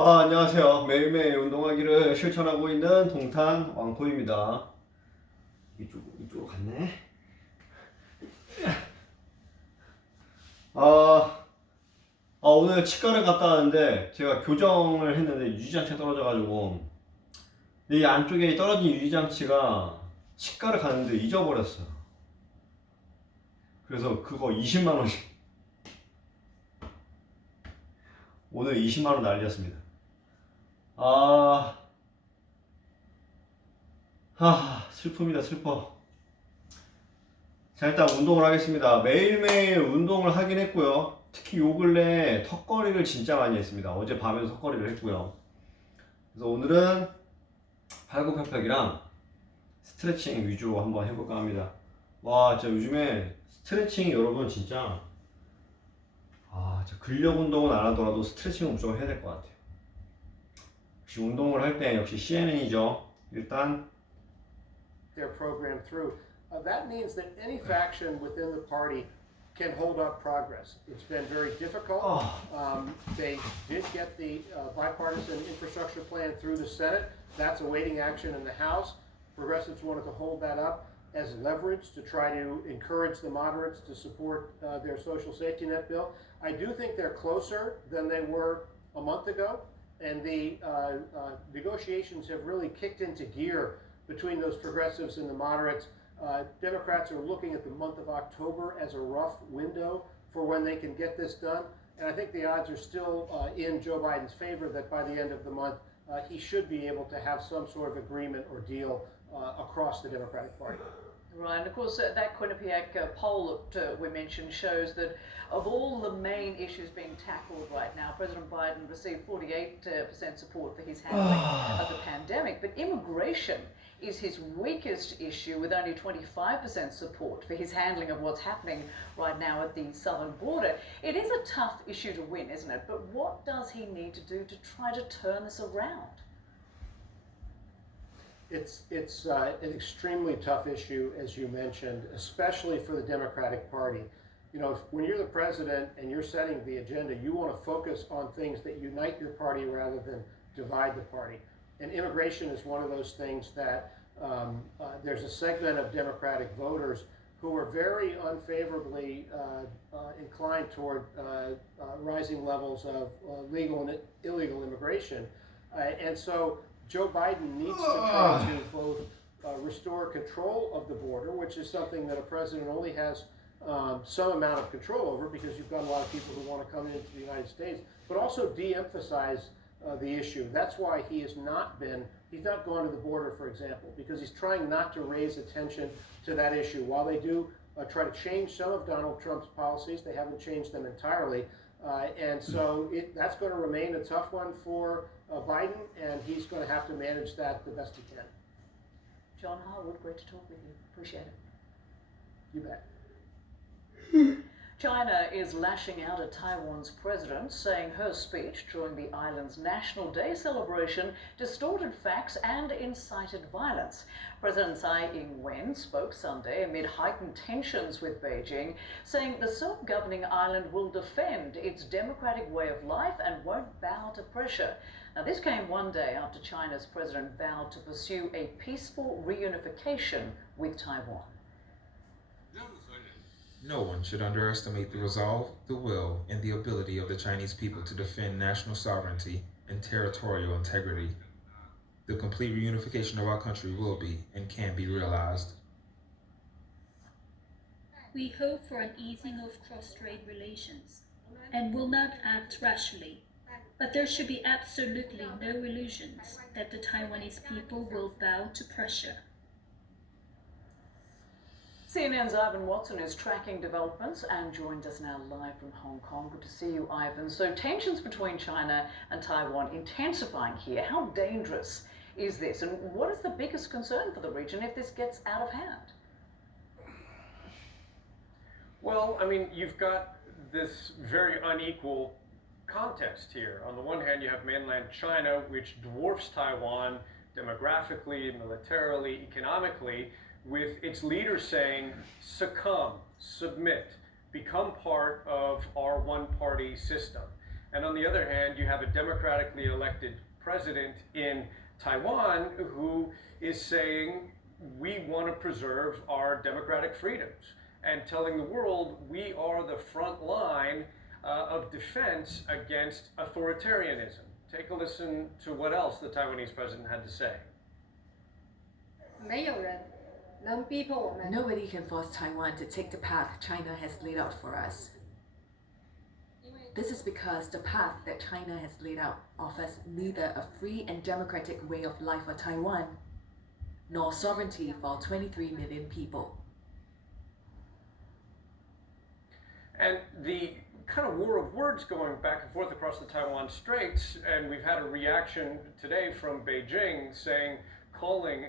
안녕하세요. 매일매일 운동하기를 실천하고 있는 동탄 왕코입니다. 이쪽으로 갔네. 아, 오늘 치과를 갔다 왔는데 제가 교정을 했는데 유지장치가 떨어져가지고 이 안쪽에 떨어진 유지장치가 치과를 갔는데 잊어버렸어요. 그래서 그거 20만 원이 오늘 20만 원 날렸습니다. 아, 슬픕니다, 슬퍼. 자, 일단 운동을 하겠습니다. 매일매일 운동을 하긴 했고요. 특히 요 근래 턱걸이를 진짜 많이 했습니다. 어제 밤에도 턱걸이를 했고요. 그래서 오늘은 팔굽혀펴기랑 스트레칭 위주로 한번 해볼까 합니다. 와, 진짜 요즘에 스트레칭 여러분 진짜 진짜 근력 운동은 안 하더라도 스트레칭은 무조건 해야 될 것 같아요. 역시 운동을 할 때 역시 CNN이죠. 일단 their program through. That means that any faction within the party can hold up progress. It's been very difficult. They did get the bipartisan infrastructure plan through the Senate. That's awaiting action in the House. Progressives wanted to hold that up as leverage to try to encourage the moderates to support their social safety net bill. I do think they're closer than they were a month ago, and the negotiations have really kicked into gear between those progressives and the moderates. Democrats are looking at the month of October as a rough window for when they can get this done. And I think the odds are still in Joe Biden's favor that by the end of the month, he should be able to have some sort of agreement or deal across the Democratic Party. Right, and of course that Quinnipiac poll that we mentioned shows that of all the main issues being tackled right now, President Biden received 48% support for his handling of the pandemic, but immigration is his weakest issue with only 25% support for his handling of what's happening right now at the southern border. It is a tough issue to win, isn't it? But what does he need to do to try to turn this around? It's an extremely tough issue, as you mentioned, especially for the Democratic Party. You know, when you're the president and you're setting the agenda, you want to focus on things that unite your party rather than divide the party. And immigration is one of those things that there's a segment of Democratic voters who are very unfavorably inclined toward rising levels of legal and illegal immigration. And so Joe Biden needs to try to both restore control of the border, which is something that a president only has some amount of control over because you've got a lot of people who want to come into the United States, but also de-emphasize the issue. That's why he's not gone to the border, for example, because he's trying not to raise attention to that issue. While they do try to change some of Donald Trump's policies, they haven't changed them entirely. And so that's going to remain a tough one for Biden, and he's going to have to manage that the best he can. John Harwood, great to talk with you. Appreciate it. You bet. China is lashing out at Taiwan's president, saying her speech during the island's National Day celebration distorted facts and incited violence. President Tsai Ing-wen spoke Sunday amid heightened tensions with Beijing, saying the self-governing island will defend its democratic way of life and won't bow to pressure. Now, this came one day after China's president vowed to pursue a peaceful reunification with Taiwan. No one should underestimate the resolve, the will, and the ability of the Chinese people to defend national sovereignty and territorial integrity. The complete reunification of our country will be and can be realized. We hope for an easing of cross-strait relations and will not act rashly. But there should be absolutely no illusions that the Taiwanese people will bow to pressure. CNN's Ivan Watson is tracking developments and joins us now live from Hong Kong. Good to see you, Ivan. So tensions between China and Taiwan intensifying here. How dangerous is this? And what is the biggest concern for the region if this gets out of hand? Well, I mean, you've got this very unequal context here. On the one hand, you have mainland China, which dwarfs Taiwan demographically, militarily, economically, with its leaders saying, succumb, submit, become part of our one-party system. And on the other hand, you have a democratically elected president in Taiwan who is saying we want to preserve our democratic freedoms and telling the world we are the front line of defense against authoritarianism. Take a listen to what else the Taiwanese president had to say. 没有人能逼迫我们。 Nobody can force Taiwan to take the path China has laid out for us. This is because the path that China has laid out offers neither a free and democratic way of life for Taiwan, nor sovereignty for 23 million people. And the kind of war of words going back and forth across the Taiwan Straits, and we've had a reaction today from Beijing calling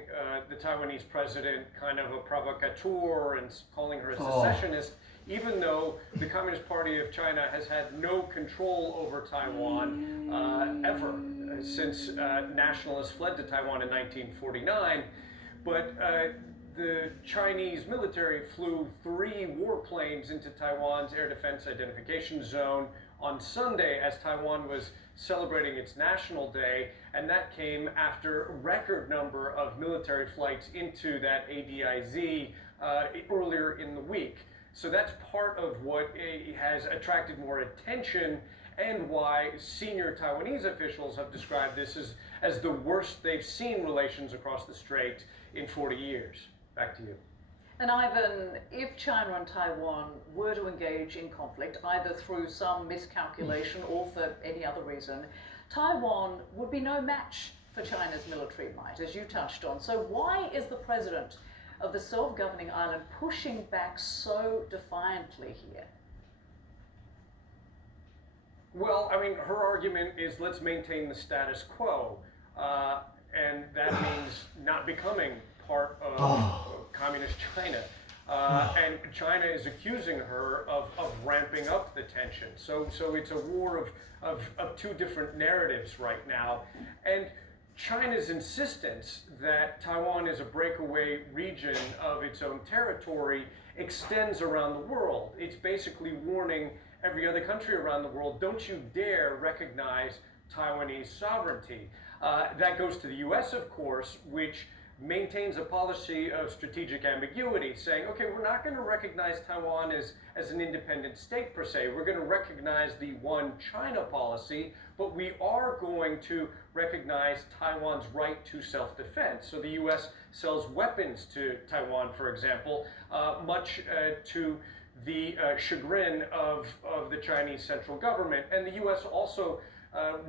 the Taiwanese president kind of a provocateur and calling her a secessionist, even though the Communist Party of China has had no control over Taiwan ever since nationalists fled to Taiwan in 1949. But the Chinese military flew 3 warplanes into Taiwan's air defense identification zone on Sunday as Taiwan was celebrating its National Day, and that came after a record number of military flights into that ADIZ earlier in the week. So that's part of what has attracted more attention and why senior Taiwanese officials have described this as the worst they've seen relations across the strait in 40 years. Back to you. And Ivan, if China and Taiwan were to engage in conflict, either through some miscalculation or for any other reason, Taiwan would be no match for China's military might, as you touched on. So why is the president of the self-governing island pushing back so defiantly here? Well, I mean, her argument is let's maintain the status quo, and that means not becoming part of communist China. And China is accusing her of ramping up the tension. So it's a war of 2 different narratives right now. And China's insistence that Taiwan is a breakaway region of its own territory extends around the world. It's basically warning every other country around the world, don't you dare recognize Taiwanese sovereignty. That goes to the US, of course, which maintains a policy of strategic ambiguity, saying, okay, we're not going to recognize Taiwan as an independent state per se. We're going to recognize the one China policy, but we are going to recognize Taiwan's right to self-defense. So the US sells weapons to Taiwan, for example, much to the chagrin of the Chinese central government. And the US also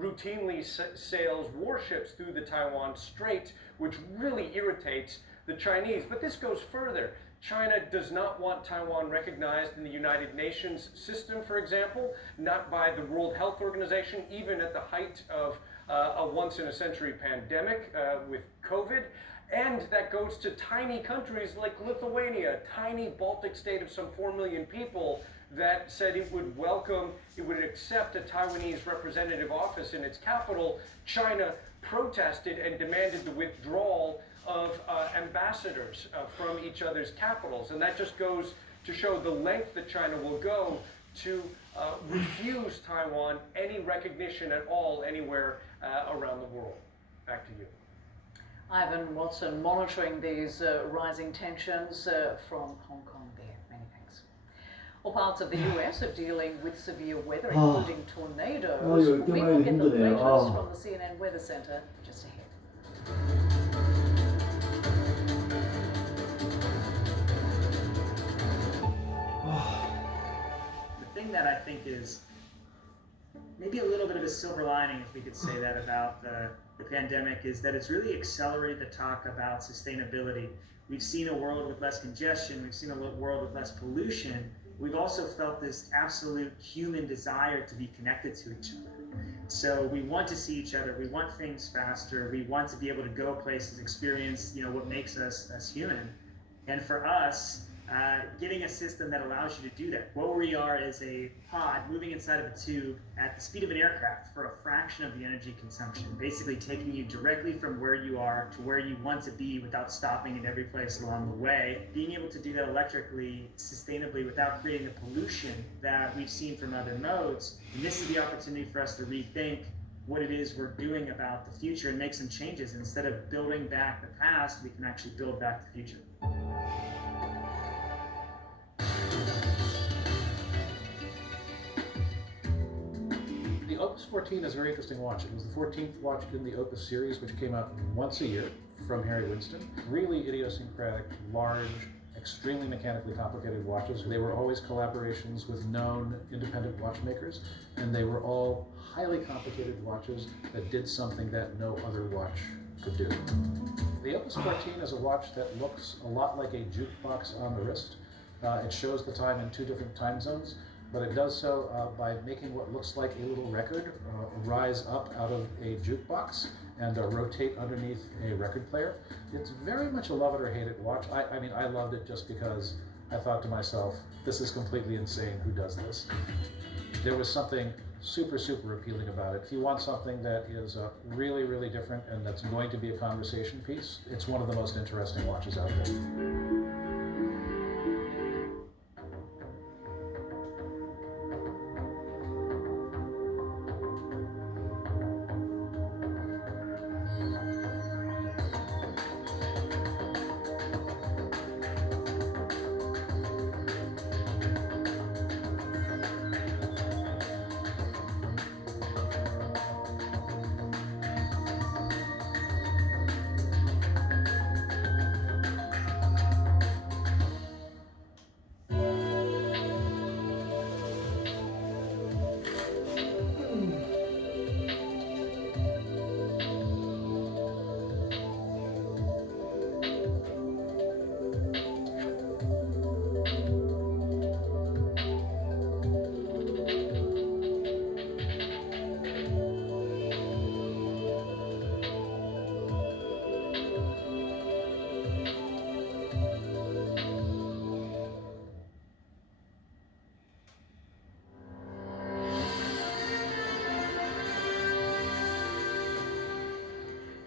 routinely sails warships through the Taiwan Strait, which really irritates the Chinese. But this goes further. China does not want Taiwan recognized in the United Nations system, for example, not by the World Health Organization, even at the height of a once-in-a-century pandemic with COVID. And that goes to tiny countries like Lithuania, a tiny Baltic state of some 4 million people that said it would accept a Taiwanese representative office in its capital. China protested and demanded the withdrawal of ambassadors from each other's capitals. And that just goes to show the length that China will go to refuse Taiwan any recognition at all anywhere around the world. Back to you. Ivan Watson, monitoring these rising tensions from Hong Kong there. Many thanks. All parts of the US are dealing with severe weather, including tornadoes. We will get the latest from the CNN Weather Center just ahead. The thing that I think is maybe a little bit of a silver lining, if we could say that, about the pandemic is that it's really accelerated the talk about sustainability. We've seen a world with less congestion, we've seen a world with less pollution. We've also felt this absolute human desire to be connected to each other. So we want to see each other, we want things faster, we want to be able to go places, experience, what makes us human. And for us, getting a system that allows you to do that. What we are is a pod moving inside of a tube at the speed of an aircraft for a fraction of the energy consumption, basically taking you directly from where you are to where you want to be without stopping in every place along the way. Being able to do that electrically, sustainably, without creating the pollution that we've seen from other modes. And this is the opportunity for us to rethink what it is we're doing about the future and make some changes. Instead of building back the past, we can actually build back the future. The Opus 14 is a very interesting watch. It was the 14th watch in the Opus series, which came out once a year from Harry Winston. Really idiosyncratic, large, extremely mechanically complicated watches. They were always collaborations with known independent watchmakers, and they were all highly complicated watches that did something that no other watch could do. The Opus 14 is a watch that looks a lot like a jukebox on the wrist. It shows the time in 2 different time zones, but it does so by making what looks like a little record rise up out of a jukebox and rotate underneath a record player. It's very much a love it or hate it watch. I mean, I loved it just because I thought to myself, this is completely insane, who does this? There was something super, super appealing about it. If you want something that is really, really different and that's going to be a conversation piece, it's one of the most interesting watches out there.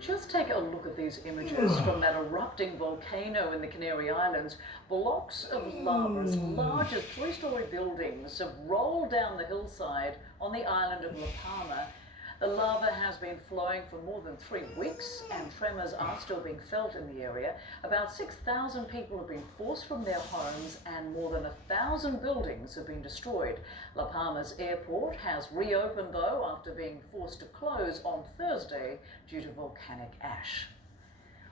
Just take a look at these images from that erupting volcano in the Canary Islands. Blocks of lava as large as 3-story buildings have rolled down the hillside on the island of La Palma. The lava has been flowing for more than 3 weeks and tremors are still being felt in the area. About 6,000 people have been forced from their homes and more than 1,000 buildings have been destroyed. La Palma's airport has reopened though after being forced to close on Thursday due to volcanic ash.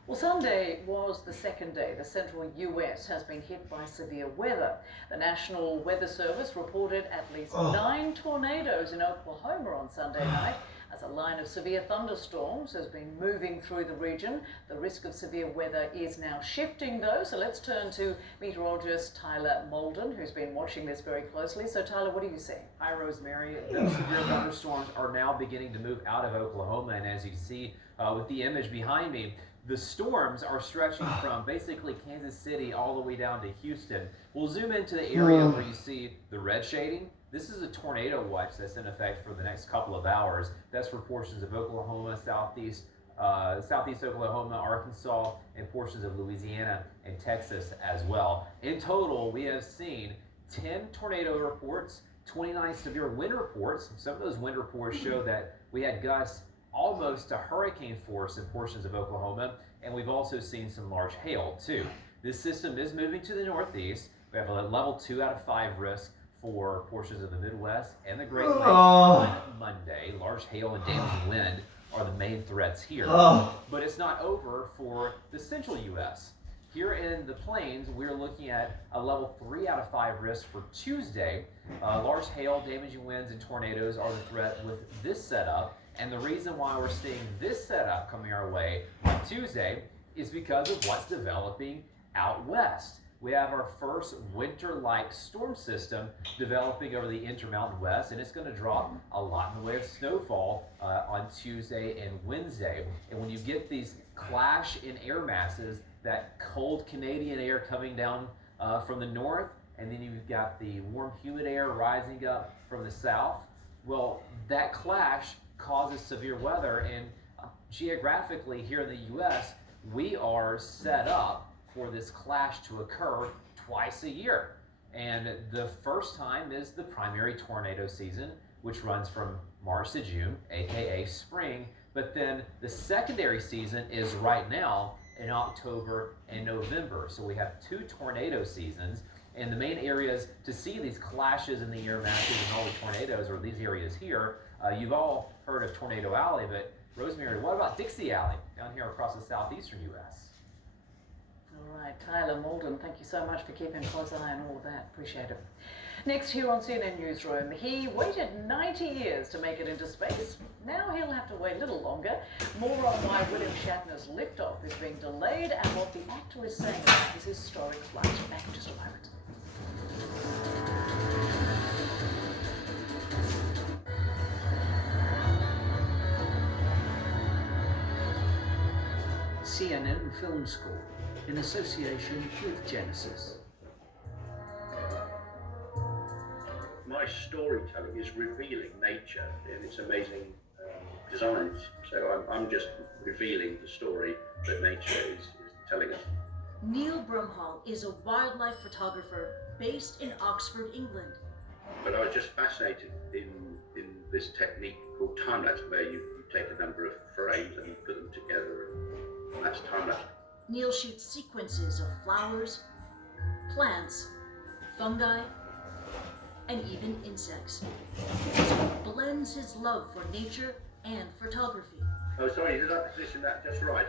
Well, Sunday was the second day the central US has been hit by severe weather. The National Weather Service reported at least 9 tornadoes in Oklahoma on Sunday night as a line of severe thunderstorms has been moving through the region. The risk of severe weather is now shifting though, so let's turn to meteorologist Tyler Molden, who's been watching this very closely. So Tyler, what are you seeing? Hi Rosemary, those severe thunderstorms are now beginning to move out of Oklahoma, and as you can see with the image behind me, the storms are stretching from basically Kansas City all the way down to Houston. We'll zoom into the area where you see the red shading. This is a tornado watch that's in effect for the next couple of hours. That's for portions of Oklahoma, southeast Oklahoma, Arkansas, and portions of Louisiana and Texas as well. In total, we have seen 10 tornado reports, 29 severe wind reports. Some of those wind reports show that we had gusts almost to hurricane force in portions of Oklahoma, and we've also seen some large hail too. This system is moving to the northeast. We have a level 2 out of 5 risk for portions of the Midwest and the Great Lakes on Monday. Large hail and damaging wind are the main threats here. But it's not over for the central U.S. Here in the plains, we're looking at a level 3 out of 5 risk for Tuesday. Large hail, damaging winds, and tornadoes are the threat with this setup. And the reason why we're seeing this setup coming our way on Tuesday is because of what's developing out west. We have our first winter-like storm system developing over the Intermountain West, and it's going to drop a lot in the way of snowfall on Tuesday and Wednesday. And when you get these clash in air masses, that cold Canadian air coming down from the north, and then you've got the warm, humid air rising up from the south. Well, that clash causes severe weather, and geographically here in the U.S., we are set up for this clash to occur twice a year. And the first time is the primary tornado season, which runs from March to June, aka spring. But then the secondary season is right now in October and November. So we have 2 tornado seasons, and the main areas to see these clashes in the air masses and all the tornadoes are these areas here. You've all heard of Tornado Alley, but Rosemary, what about Dixie Alley down here across the southeastern U.S.? All right, Tyler Malden, thank you so much for keeping a close eye on all of that. Appreciate it. Next here on CNN Newsroom, he waited 90 years to make it into space. Now he'll have to wait a little longer. More on why William Shatner's liftoff is being delayed and what the actor is saying about his historic flight. Back in just a moment. CNN Film School, in association with Genesis. My storytelling is revealing nature in its amazing designs. So I'm just revealing the story that nature is telling us. Neil Brumhall is a wildlife photographer based in Oxford, England. But I was just fascinated in this technique called time-lapse, where you take a number of frames and you put them together, and that's time-lapse. Neil shoots sequences of flowers, plants, fungi, and even insects. He blends his love for nature and photography. Oh, sorry, did I position that just right?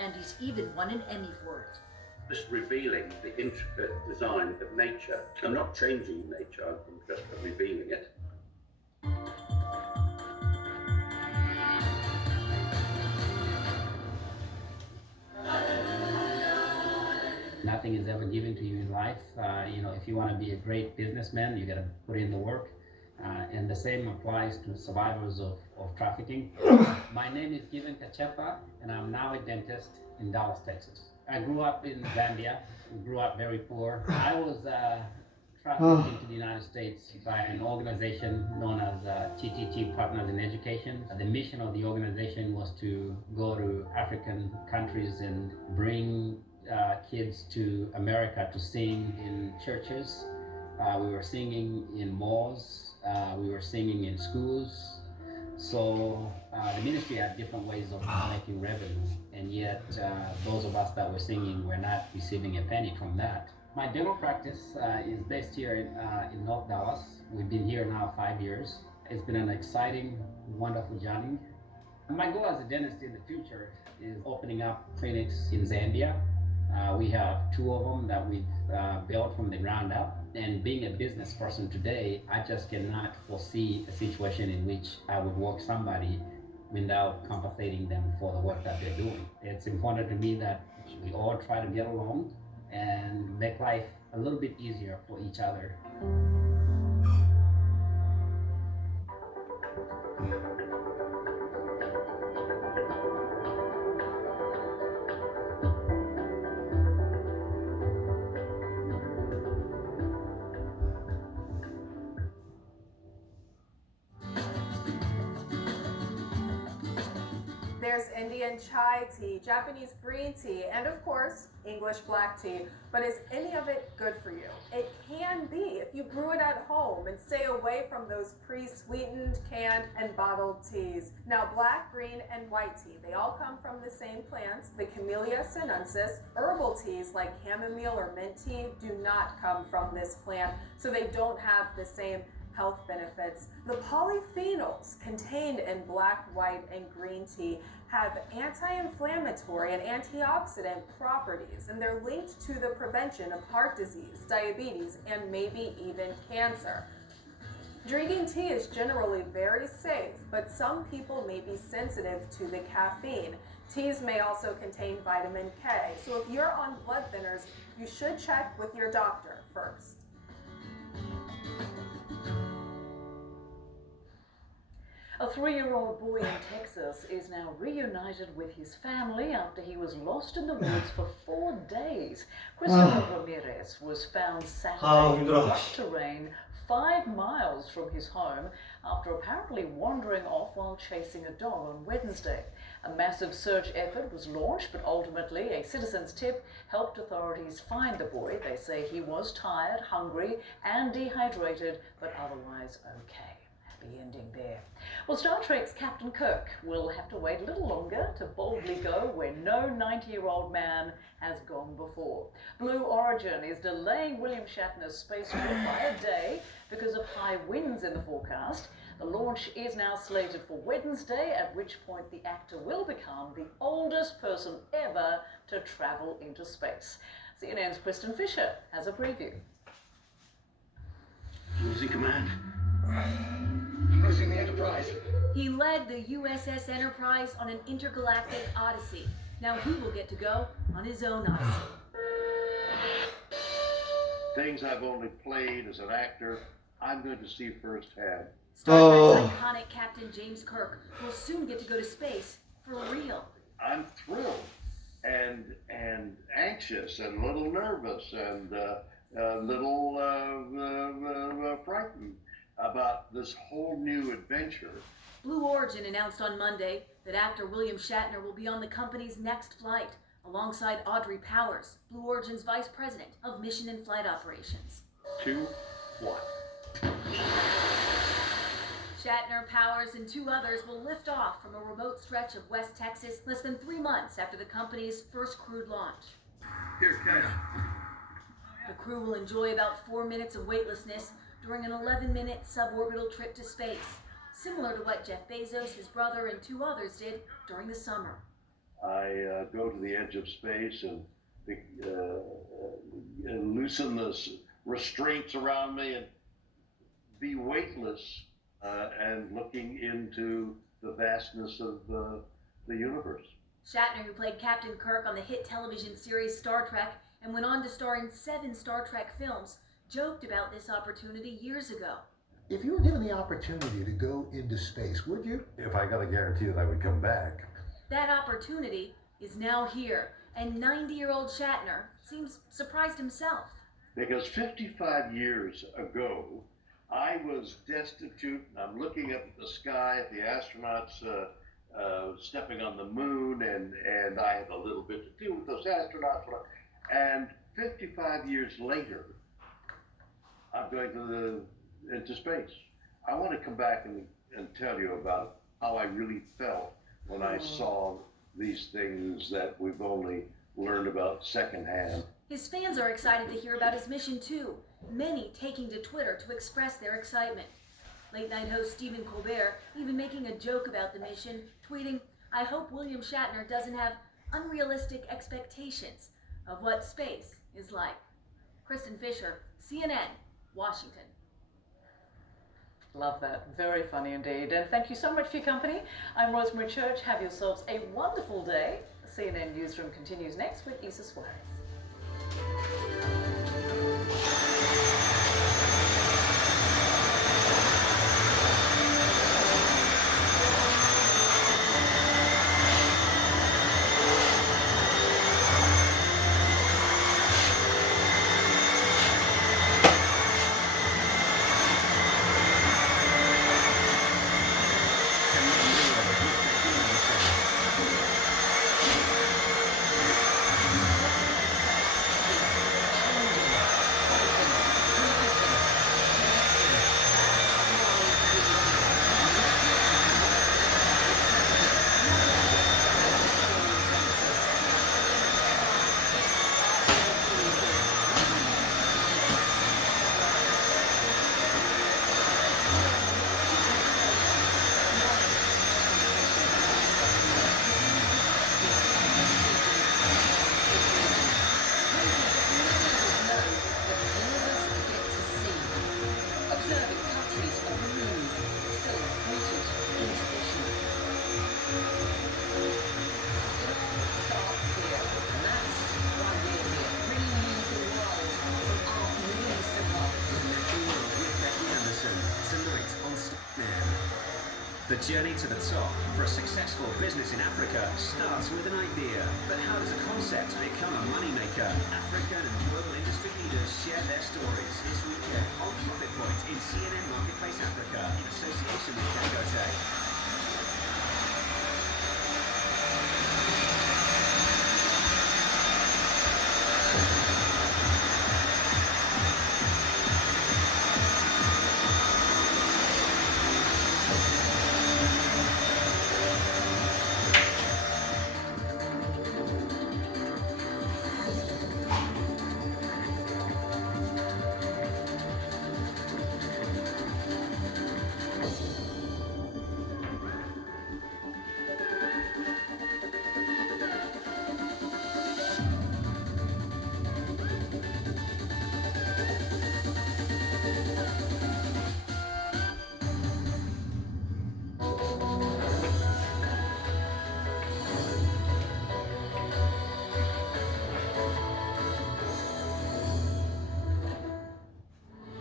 And he's even won an Emmy for it. Just revealing the intricate design of nature. I'm not changing nature, I'm just revealing it. Nothing is ever given to you in life. If you want to be a great businessman, you got to put in the work. And the same applies to survivors of trafficking. My name is Given Kachepa, and I'm now a dentist in Dallas, Texas. I grew up in Zambia, grew up very poor. I was trafficked into the United States by an organization known as TTT Partners in Education. The mission of the organization was to go to African countries and bring kids to America to sing in churches. We were singing in malls. We were singing in schools. So the ministry had different ways of making revenue, and yet those of us that were singing were not receiving a penny from that. My dental practice is based here in North Dallas. We've been here now 5 years. It's been an exciting, wonderful journey. My goal as a dentist in the future is opening up clinics in Zambia. We have 2 of them that we've built from the ground up. And being a business person today, I just cannot foresee a situation in which I would work somebody without compensating them for the work that they're doing. It's important to me that we all try to get along and make life a little bit easier for each other. There's Indian chai tea, Japanese green tea, and of course, English black tea. But is any of it good for you? It can be if you brew it at home and stay away from those pre-sweetened, canned, and bottled teas. Now, black, green, and white tea, they all come from the same plants, the Camellia sinensis. Herbal teas like chamomile or mint tea do not come from this plant, so they don't have the same health benefits. The polyphenols contained in black, white, and green tea have anti-inflammatory and antioxidant properties, and they're linked to the prevention of heart disease, diabetes, and maybe even cancer. Drinking tea is generally very safe, but some people may be sensitive to the caffeine. Teas may also contain vitamin K, so if you're on blood thinners, you should check with your doctor first. A 3-year-old boy in Texas is now reunited with his family after he was lost in the woods for 4 days. Christopher Ramirez was found Saturday in rough terrain 5 miles from his home after apparently wandering off while chasing a dog on Wednesday. A massive search effort was launched, but ultimately a citizen's tip helped authorities find the boy. They say he was tired, hungry, and dehydrated, but otherwise okay. Happy ending there. Well, Star Trek's Captain Kirk will have to wait a little longer to boldly go where no 90-year-old man has gone before. Blue Origin is delaying William Shatner's space trip by a day because of high winds in the forecast. The launch is now slated for Wednesday, at which point the actor will become the oldest person ever to travel into space. CNN's Kristen Fisher has a preview. Losing command. Losing the Enterprise. He led the USS Enterprise on an intergalactic odyssey. Now he will get to go on his own odyssey. Things I've only played as an actor, I'm going to see firsthand. Star Trek's iconic Captain James Kirk will soon get to go to space for real. I'm thrilled and anxious and a little nervous and a little frightened about this whole new adventure. Blue Origin announced on Monday that actor William Shatner will be on the company's next flight, alongside Audrey Powers, Blue Origin's Vice President of Mission and Flight Operations. 2, 1. Shatner, Powers, and 2 others will lift off from a remote stretch of West Texas less than 3 months after the company's first crewed launch. Here, Ken. The crew will enjoy about 4 minutes of weightlessness during an 11-minute suborbital trip to space, similar to what Jeff Bezos, his brother, and 2 others did during the summer. I go to the edge of space and loosen the restraints around me and be weightless and looking into the vastness of the universe. Shatner, who played Captain Kirk on the hit television series Star Trek and went on to star in 7 Star Trek films, joked about this opportunity years ago. If you were given the opportunity to go into space, would you? If I got a guarantee that I would come back. That opportunity is now here, and 90-year-old Shatner seems surprised himself. Because 55 years ago, I was destitute, and I'm looking up at the sky at the astronauts stepping on the moon, and I had a little bit to do with those astronauts. And 55 years later, I'm going into space. I want to come back and tell you about how I really felt when I saw these things that we've only learned about secondhand. His fans are excited to hear about his mission too, many taking to Twitter to express their excitement. Late night host Stephen Colbert even making a joke about the mission, tweeting, "I hope William Shatner doesn't have unrealistic expectations of what space is like." Kristen Fisher, CNN, Washington. Love that. Very funny indeed. And thank you so much for your company. I'm Rosemary Church. Have yourselves a wonderful day. The CNN Newsroom continues next with Issa Suarez. The journey to the top for a successful business in Africa starts with an idea. But how does a concept become a moneymaker? African and global industry leaders share their stories this weekend on Profit Point in CNN Marketplace Africa in association with Dangote.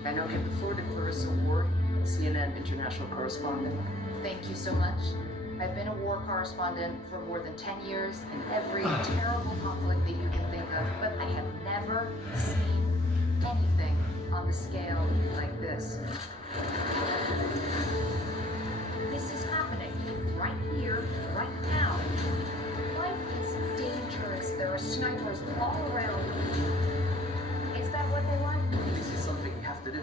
I now give the floor to Clarissa Ward, CNN international correspondent. Thank you so much. I've been a war correspondent for more than 10 years in every terrible conflict that you can think of, but I have never seen anything on the scale like this. This is happening right here, right now. Life is dangerous. There are snipers all around. Is that what they want? This is something you have to do.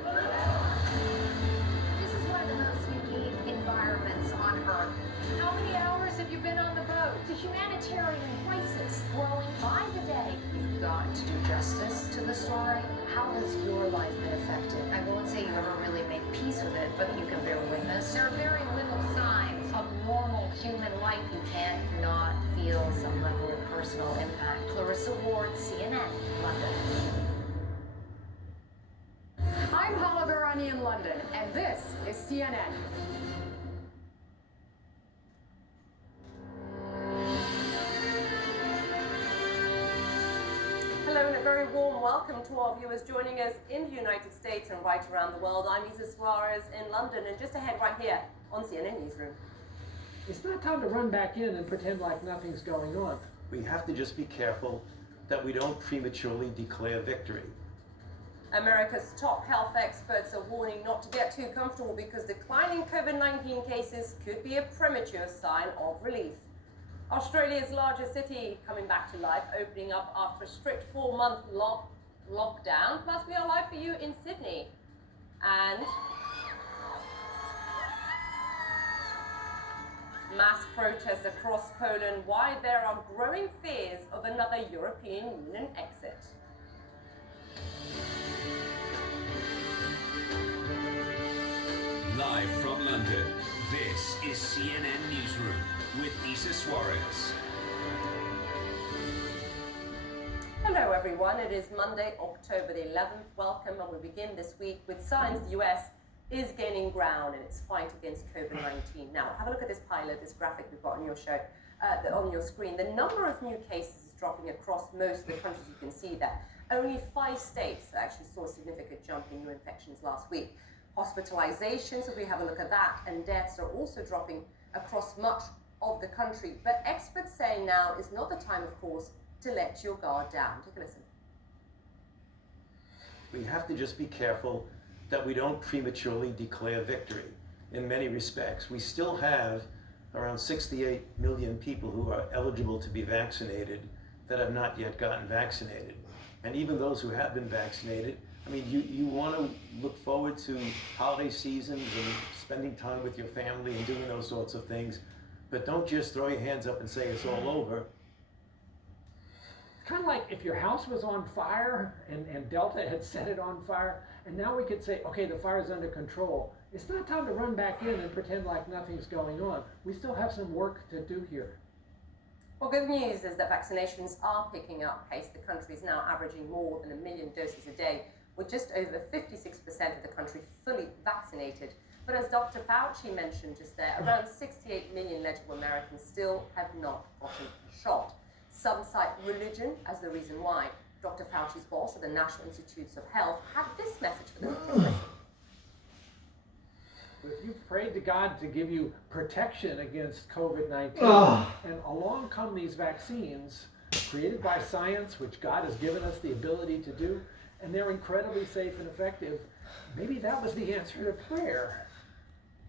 This is one of the most unique environments on Earth. How many hours have you been on the boat? It's a humanitarian crisis growing by the day. You've got to do justice to the story. How has your life been affected? I won't say you ever really make peace with it, but you can bear witness. There are very little signs of normal human life. You can't not feel some level of personal impact. Clarissa Ward, CNN, London. I'm Hala Garani in London, and this is CNN. Hello and a very warm welcome to our viewers joining us in the United States and right around the world. I'm Isa Suarez in London, and just ahead right here on CNN Newsroom. It's not time to run back in and pretend like nothing's going on. We have to just be careful that we don't prematurely declare victory. America's top health experts are warning not to get too comfortable because declining COVID-19 cases could be a premature sign of relief. Australia's largest city coming back to life, opening up after a strict 4-month lockdown. Plus, we are live for you in Sydney. And mass protests across Poland, why there are growing fears of another European Union exit. Live from London, this is CNN Newsroom with Isa Suarez. Hello everyone, it is Monday, October the 11th. Welcome, and we begin this week with signs the US is gaining ground in its fight against COVID-19. Now, have a look at this pilot, this graphic we've got on your show, on your screen. The number of new cases is dropping across most of the countries. You can see that. Only 5 states actually saw a significant jump in new infections last week. Hospitalizations, if we have a look at that, and deaths are also dropping across much of the country. But experts say now is not the time, of course, to let your guard down. Take a listen. We have to just be careful that we don't prematurely declare victory. In many respects, we still have around 68 million people who are eligible to be vaccinated that have not yet gotten vaccinated. And even those who have been vaccinated, I mean, you want to look forward to holiday seasons and spending time with your family and doing those sorts of things, but don't just throw your hands up and say it's all over. It's kind of like if your house was on fire and Delta had set it on fire, and now we could say, okay, the fire's under control. It's not time to run back in and pretend like nothing's going on. We still have some work to do here. Well, good news is that vaccinations are picking up pace. The country is now averaging more than 1 million doses a day, with just over 56% of the country fully vaccinated. But as Dr. Fauci mentioned just there, around 68 million eligible Americans still have not gotten a shot. Some cite religion as the reason why. Dr. Fauci's boss at the National Institutes of Health had this message for them. But if you've prayed to God to give you protection against COVID-19, and along come these vaccines created by science, which God has given us the ability to do, and they're incredibly safe and effective, maybe that was the answer to prayer.